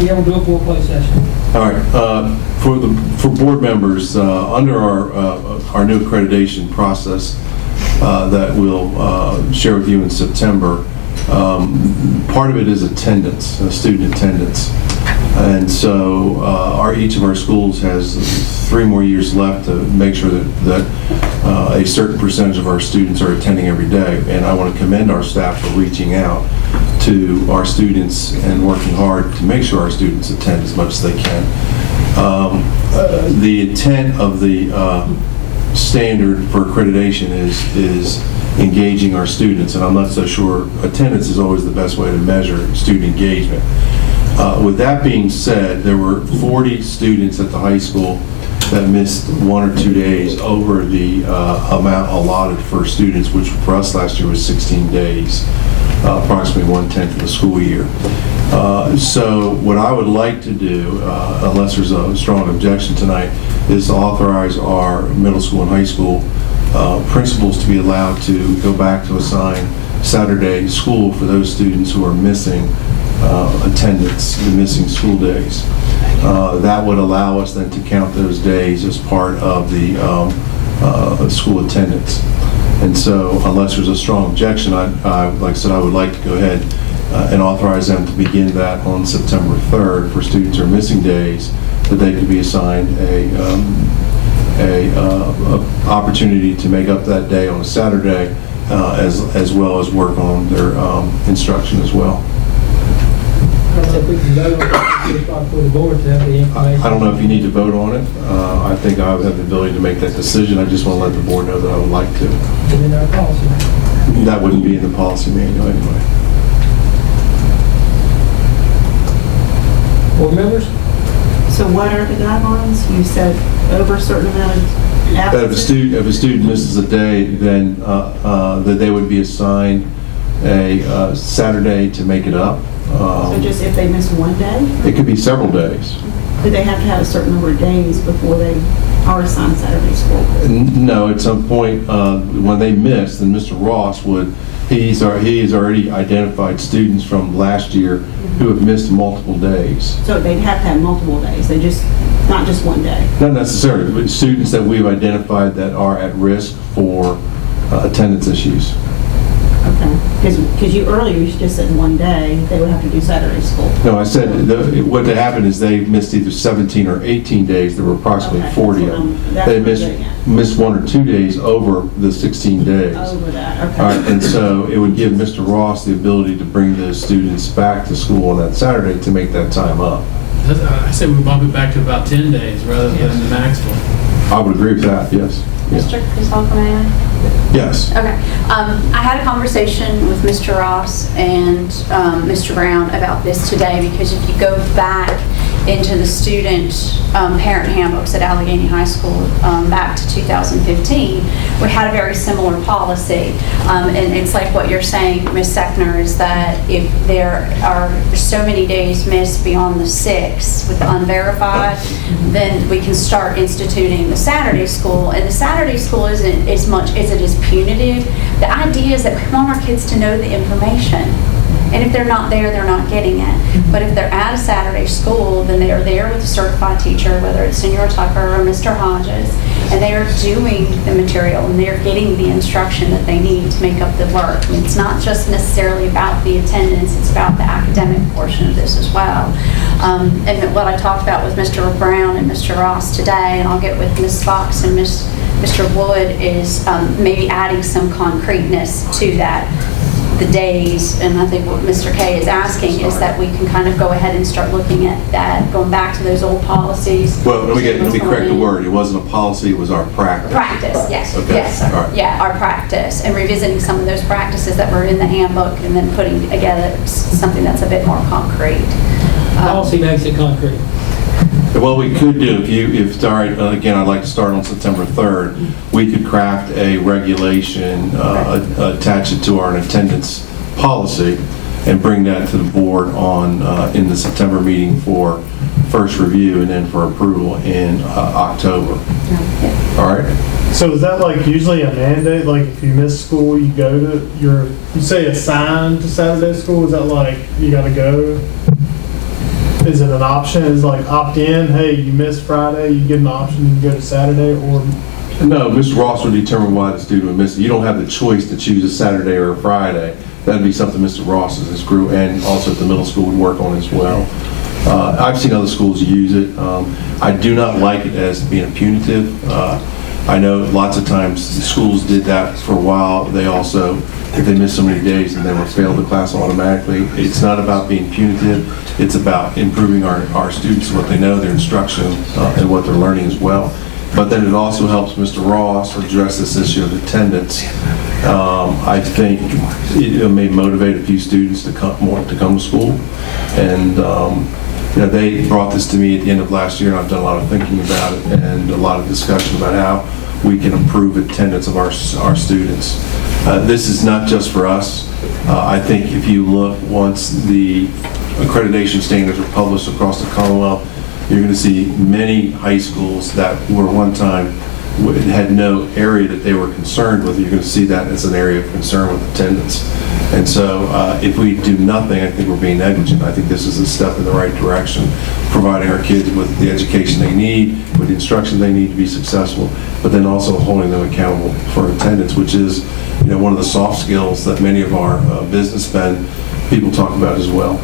Yeah, we'll do a full-play session. All right. For board members, under our new accreditation process that we'll share with you in September, part of it is attendance, student attendance. And so each of our schools has 3 more years left to make sure that a certain percentage of our students are attending every day. And I want to commend our staff for reaching out to our students and working hard to make sure our students attend as much as they can. The intent of the standard for accreditation is engaging our students, and I'm not so sure attendance is always the best way to measure student engagement. With that being said, there were 40 students at the high school that missed 1 or 2 days over the amount allotted for students, which for us last year was 16 days, approximately 1/10 of the school year. So what I would like to do, unless there's a strong objection tonight, is to authorize our middle school and high school principals to be allowed to go back to assign Saturday school for those students who are missing attendance, the missing school days. That would allow us then to count those days as part of the school attendance. And so, unless there's a strong objection, like I said, I would like to go ahead and authorize them to begin that on September 3rd for students who are missing days, that they could be assigned a opportunity to make up that day on a Saturday, as well as work on their instruction as well. I don't know if we can vote on it for the board to have the information. I don't know if you need to vote on it. I think I would have the ability to make that decision. I just want to let the board know that I would like to. In our policy. That wouldn't be in the policy manual anyway. Board members? So what are the guidelines? You said over a certain amount of That absences? if a student misses a day, then that they would be assigned a Saturday to make it up. So just if they miss one day? It could be several days. Do they have to have a certain number of days before they are assigned Saturday school? No, at some point when they miss, then Mr. Ross would, he's already identified students from last year who have missed multiple days. So they'd have to have multiple days, not just one day? Not necessarily, but students that we've identified that are at risk for attendance issues. Okay. Because you earlier, you just said one day, they would have to do Saturday school. No, I said what happened is they missed either 17 or 18 days. There were approximately Okay, 40 that's of them. what They I'm getting at. missed 1 or 2 days over the 16 days. Over that, okay. All right, and so it would give Mr. Ross the ability to bring those students back to school on that Saturday to make that time up. I say we bump it back to about 10 days rather than the maximum. I would agree with that, yes. Mr. Kotulka, may I? Yes. Okay. I had a conversation with Mr. Ross and Mr. Brown about this today, because if you go back into the student parent handbooks at Alleghany High School back to 2015, we had a very similar policy. And it's like what you're saying, Ms. Sechner, is that if there are so many days missed beyond the 6 with the unverified, then we can start instituting the Saturday school. And the Saturday school isn't as much as it is punitive. The idea is that we want our kids to know the information. And if they're not there, they're not getting it. But if they're at a Saturday school, then they are there with a certified teacher, whether it's Senor Tucker or Mr. Hodges, and they are doing the material and they're getting the instruction that they need to make up the work. I mean, it's not just necessarily about the attendance, it's about the academic portion of this as well. And what I talked about with Mr. Brown and Mr. Ross today, and I'll get with Ms. Fox and Mr. Wood, is maybe adding some concreteness to that. The days, and I think what Mr. K is asking is that we can kind of go ahead and start looking at that, going back to those old policies. Well, let me correct the word. It wasn't a policy, it was our practice. Practice, yes. Okay. Yes, sir. Right. Yeah, our practice, and revisiting some of those practices that were in the handbook and then putting together something that's a bit more concrete. Policy makes it concrete. Well, we could do, if it's all right, again, I'd like to start on September 3rd. We could craft a regulation, attach it to our attendance policy, and bring that to the board on, in the September meeting for first review and then for approval in October. All right? So is that like usually a mandate? Like if you miss school, you go to you say assigned to Saturday school? Is that like you got to go? Is it an option? Is it like opt in? Hey, you missed Friday, you get an option, you can go to Saturday, or? No, Mr. Ross would determine why the student would miss it. You don't have the choice to choose a Saturday or a Friday. That'd be something Mr. Ross and his group, and also at the middle school, would work on as well. I've seen other schools use it. I do not like it as being punitive. I know lots of times schools did that for a while. They also, if they missed so many days, and they were failed the class automatically. It's not about being punitive. It's about improving our students, what they know, their instruction, and what they're learning as well. But then it also helps Mr. Ross address this issue of attendance. I think it may motivate a few students to come to school. And they brought this to me at the end of last year, and I've done a lot of thinking about it and a lot of discussion about how we can improve attendance of our students. This is not just for us. I think if you look, once the accreditation standards are published across the Commonwealth, you're going to see many high schools that were one time had no area that they were concerned with. You're going to see that as an area of concern with attendance. And so if we do nothing, I think we're being negligent. I think this is a step in the right direction, providing our kids with the education they need, with the instruction they need to be successful, but then also holding them accountable for attendance, which is one of the soft skills that many of our businessmen people talk about as well.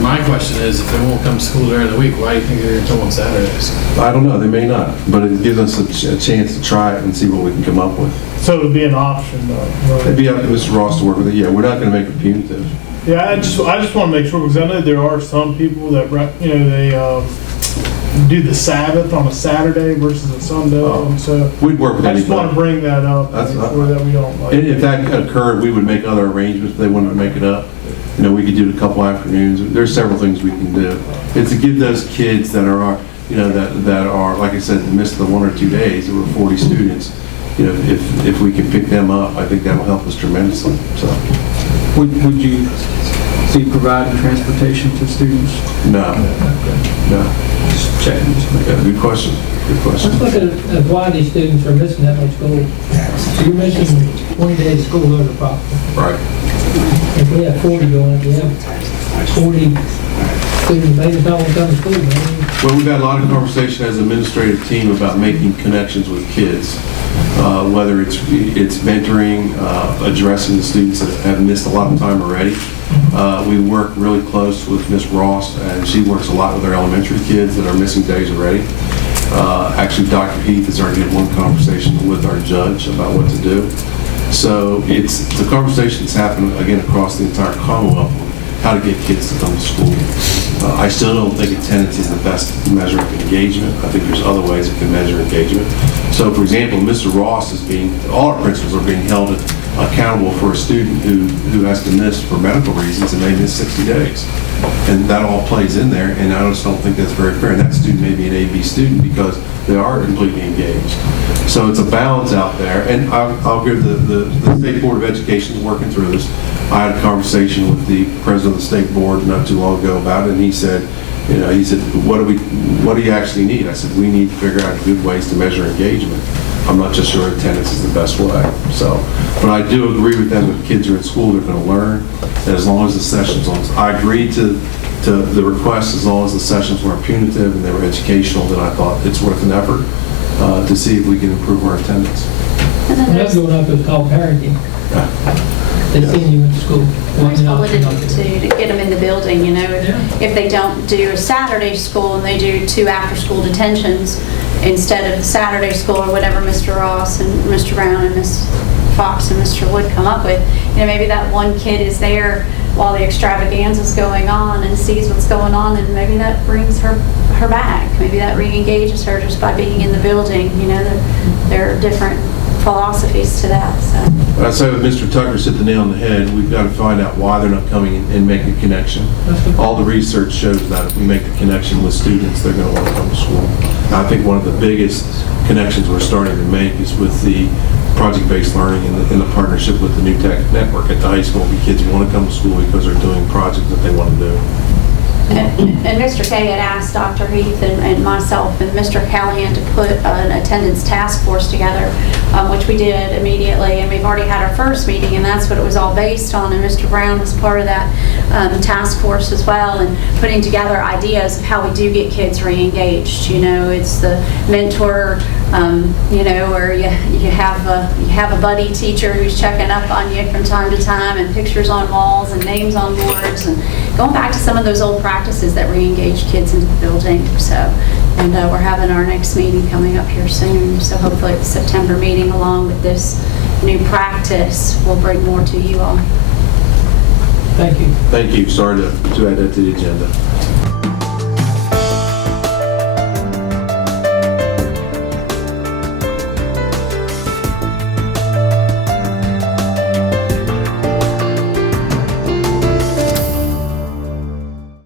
My question is, if they won't come to school during the week, why do you think they're going to come on Saturdays? I don't know. They may not, but it gives us a chance to try it and see what we can come up with. So it would be an option, though. Right? It'd be up to Mr. Ross to work with it. Yeah, we're not going to make it punitive. Yeah, I just want to make sure, because I know there are some people that they do the Sabbath on a Saturday versus a Sunday, and so we'd work with I just want to anybody. bring that up, make sure that we don't like. And if that occurred, we would make other arrangements if they wanted to make it up. We could do it a couple afternoons. There's several things we can do. It's to give those kids that are, that are, like I said, missed the 1 or 2 days. There were 40 students. If we can pick them up, I think that'll help us tremendously. So, would you be providing transportation to students? No. Just checking. Yeah, good question. Good question. Let's look at why these students are missing that much school. So you're missing 20 days of school over probably. Right. If we have 40 going, if we have 40 students, they just don't want to come to school, man. Well, we've had a lot of conversation as an administrative team about making connections with kids, whether it's mentoring, addressing the students that have missed a lot of time already. We work really close with Ms. Ross, and she works a lot with our elementary kids that are missing days already. Actually, Dr. Heath has already had one conversation with our judge about what to do. So it's the conversation that's happening again across the entire Commonwealth, how to get kids to come to school. I still don't think attendance is the best measure of engagement. I think there's other ways it can measure engagement. So, for example, Mr. Ross all our principals are being held accountable for a student who has to miss for medical reasons and may miss 60 days. And that all plays in there, and I just don't think that's very fair. And that student may be an AB student because they are completely engaged. So it's a balance out there, and I'll give the State Board of Education is working through this. I had a conversation with the president of the state board not too long ago about it, and he said, what do you actually need? I said, we need to figure out good ways to measure engagement. I'm not just sure attendance is the best way. So, but I do agree with them that kids are in school, they're going to learn, and as long as the sessions on. I agreed to the request as long as the sessions weren't punitive and they were educational, then I thought it's worth an effort to see if we can improve our attendance. And then That's going up, it's called parenting. They send you into school. There's ability to get them in the building, if they don't do a Saturday school and they do 2 after-school detentions instead of the Saturday school or whatever Mr. Ross and Mr. Brown and Ms. Fox and Mr. Wood come up with, maybe that one kid is there while the extravaganza is going on and sees what's going on, and maybe that brings her back. Maybe that re-engages her just by being in the building. There are different philosophies to that, so. I say with Mr. Tucker's hit the nail on the head, we've got to find out why they're not coming and make a connection. All the research shows that if we make the connection with students, they're going to want to come to school. And I think one of the biggest connections we're starting to make is with the project-based learning and the partnership with the New Tech Network at the high school. The kids want to come to school because they're doing projects that they want to do. And Mr. Kay had asked Dr. Heath and myself and Mr. Callahan to put an attendance task force together, which we did immediately, and we've already had our first meeting, and that's what it was all based on, and Mr. Brown was part of that task force as well, and putting together ideas of how we do get kids re-engaged. You know, it's the mentor, you know, where you have a buddy teacher who's checking up on you from time to time, and pictures on walls and names on boards, and going back to some of those old practices that re-engage kids into the building. So, and we're having our next meeting coming up here soon. So hopefully at the September meeting, along with this new practice, we'll bring more to you all. Thank you. Thank you. Sorry to add that to the agenda.